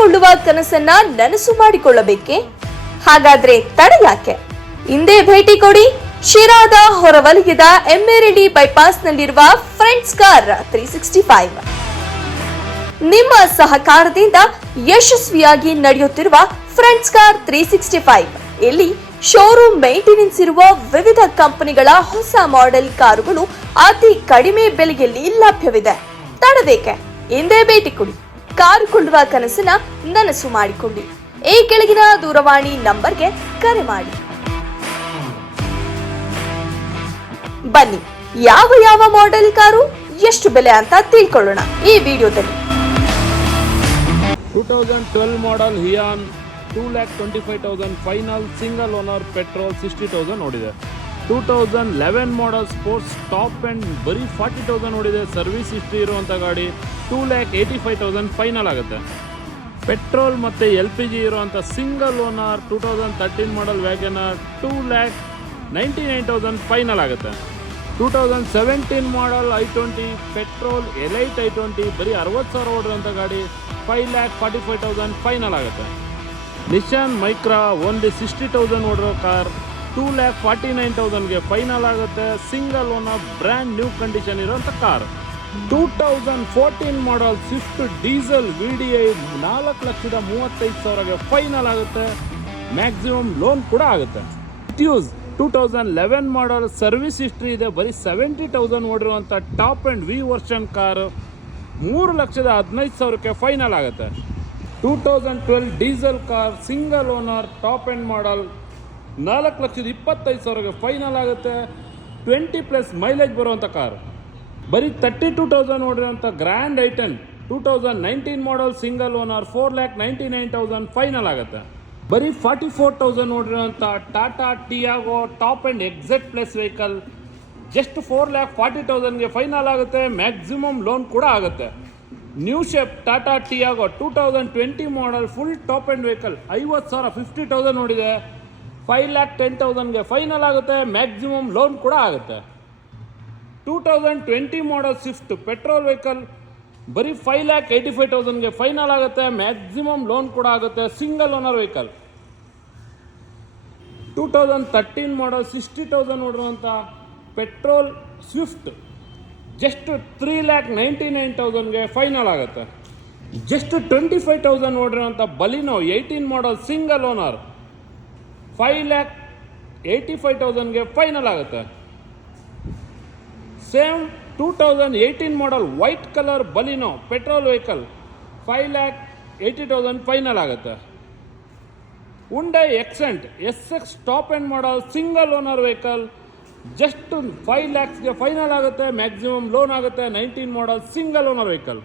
ಕಾರುಕೊಳ್ಳುವ ಕನಸನ್ನ ನನಸು ಮಾಡಿಕೊಳ್ಳಬೇಕೆ? ಹಾಗಾದ್ರೆ ತಡ ಯಾಕೆ? ಇಂದೇ ಭೇಟಿ ಕೊಡಿ ಶಿರಾದ ಹೊರವಲಯದ ಎಮ್ಮೆರೆಡ್ಡಿ ಬೈಪಾಸ್ನಲ್ಲಿರುವ ಫ್ರೆಂಡ್ಸ್ ಕಾರ್ 365. ನಿಮ್ಮ ಸಹಕಾರದಿಂದ ಯಶಸ್ವಿಯಾಗಿ ನಡೆಯುತ್ತಿರುವ ಫ್ರೆಂಡ್ಸ್ ಕಾರ್ 365 ಇಲ್ಲಿ ಶೋರೂಮ್ ಮೇಂಟೆನೆನ್ಸ್ ಇರುವ ವಿವಿಧ ಕಂಪನಿಗಳ ಹೊಸ ಮಾಡೆಲ್ ಕಾರುಗಳು ಅತಿ ಕಡಿಮೆ ಬೆಲೆಯಲ್ಲಿ ಲಭ್ಯವಿದೆ. ತಡಬೇಕೆ? ಇಂದೇ ಭೇಟಿ ಕೊಡಿ. ಕಾರು ಕೊಳ್ಳುವ ಕನಸನ್ನ ನನಸು ಮಾಡಿಕೊಳ್ಳಿ. ಈ ಕೆಳಗಿನ ದೂರವಾಣಿ ನಂಬರ್ಗೆ ಕರೆ ಮಾಡಿ. ಬನ್ನಿ, ಯಾವ ಮಾಡೆಲ್ ಕಾರು ಎಷ್ಟು ಬೆಲೆ ಅಂತ ತಿಳ್ಕೊಳ್ಳೋಣ ಈ ವಿಡಿಯೋದಲ್ಲಿ. 2012 model ಹಿಯಾನ್ 2,25,000 final single owner petrol 60,000 ನೋಡಿದೆ. 2011 ಮಾಡಲ್ ಸ್ಪೋರ್ಟ್ಸ್ ಟಾಪ್ ಎಂಡ್ ಬರೀ 40,000 ನೋಡಿದೆ. ಸರ್ವಿಸ್ ಹಿಸ್ಟ್ರಿ ಇರುವಂಥ ಗಾಡಿ 2,85,000 ಫೈನಲ್ ಆಗುತ್ತೆ. ಪೆಟ್ರೋಲ್ ಮತ್ತು LPG ಇರುವಂಥ ಸಿಂಗಲ್ ಓನರ್ 2013 ಮಾಡಲ್ ವ್ಯಾಗನರ್ 2,99,000 ಫೈನಲ್ ಆಗುತ್ತೆ. 2017 ಮಾಡಲ್ i20 ಪೆಟ್ರೋಲ್ ಎಲೈಟ್ i20 ಬರೀ 60,000 ಓಡಿರುವಂಥ ಗಾಡಿ 5,45,000 ಫೈನಲ್ ಆಗುತ್ತೆ. ನಿಶಾನ್ ಮೈಕ್ರಾ ಓನ್ಲಿ 60,000 ಓಡಿರೋ ಕಾರ್ 2,49,000ಗೆ ಫೈನಲ್ ಆಗುತ್ತೆ. Single owner brand new condition ಇರೋಂಥ car. 2014 model Swift diesel VDI 4,35,000ಗೆ ಫೈನಲ್ ಆಗುತ್ತೆ. ಮ್ಯಾಕ್ಸಿಮಮ್ ಲೋನ್ ಕೂಡ ಆಗುತ್ತೆ. ಇಟ್ಯೂಸ್ 2011 ಮಾಡಲ್ ಸರ್ವಿಸ್ ಹಿಸ್ಟ್ರಿ ಇದೆ. ಬರೀ 70,000 ಓಡಿರುವಂಥ top end V version car 3,15,000ಕ್ಕೆ ಫೈನಲ್ ಆಗುತ್ತೆ. 2012 diesel car single owner top end model 4,25,000ಗೆ ಫೈನಲ್ ಆಗುತ್ತೆ. 20+ ಮೈಲೇಜ್ ಬರುವಂಥ ಕಾರ್. ಬರೀ 32,000 ಓಡಿರುವಂಥ grand i ten 2019 model single owner 4,99,000 final ಆಗುತ್ತೆ. ಬರೀ 44,000 ನೋಡಿರುವಂಥ Tata Tiago top end XT plus vehicle just 4,40,000ಗೆ ಫೈನಲ್ ಆಗುತ್ತೆ. ಮ್ಯಾಕ್ಸಿಮಮ್ ಲೋನ್ ಕೂಡ ಆಗುತ್ತೆ. New shape Tata Tiago 2020 model full top end vehicle 50,000 50,000 ನೋಡಿದೆ. 5,10,000ಗೆ ಫೈನಲ್ ಆಗುತ್ತೆ. ಮ್ಯಾಕ್ಸಿಮಮ್ ಲೋನ್ ಕೂಡ ಆಗುತ್ತೆ. 2020 ಮಾಡಲ್ ಸ್ವಿಫ್ಟ್ ಪೆಟ್ರೋಲ್ ವೆಹಿಕಲ್ ಬರೀ 5,85,000ಗೆ ಫೈನಲ್ ಆಗುತ್ತೆ. ಮ್ಯಾಕ್ಸಿಮಮ್ ಲೋನ್ ಕೂಡ ಆಗುತ್ತೆ. Single owner vehicle. 2013 ಮಾಡಲ್ 60,000 ನೋಡಿರುವಂಥ ಪೆಟ್ರೋಲ್ ಸ್ವಿಫ್ಟ್ ಜಸ್ಟ್ 3,99,000ಗೆ ಫೈನಲ್ ಆಗುತ್ತೆ. ಜಸ್ಟ್ 25,000 ನೋಡಿರುವಂಥ ಬಲಿನೋ 18 ಮಾಡಲ್ ಸಿಂಗಲ್ ಓನರ್ 5,85,000ಗೆ ಫೈನಲ್ ಆಗುತ್ತೆ. Same 2018 model white colour Baleno petrol vehicle 5,80,000 final ಆಗುತ್ತೆ. Hyundai Xcent SX top end model single owner vehicle just 5 lakhsಗೆ final ಆಗುತ್ತೆ. Maximum loan ಆಗುತ್ತೆ. 19 ಮಾಡಲ್ single owner vehicle.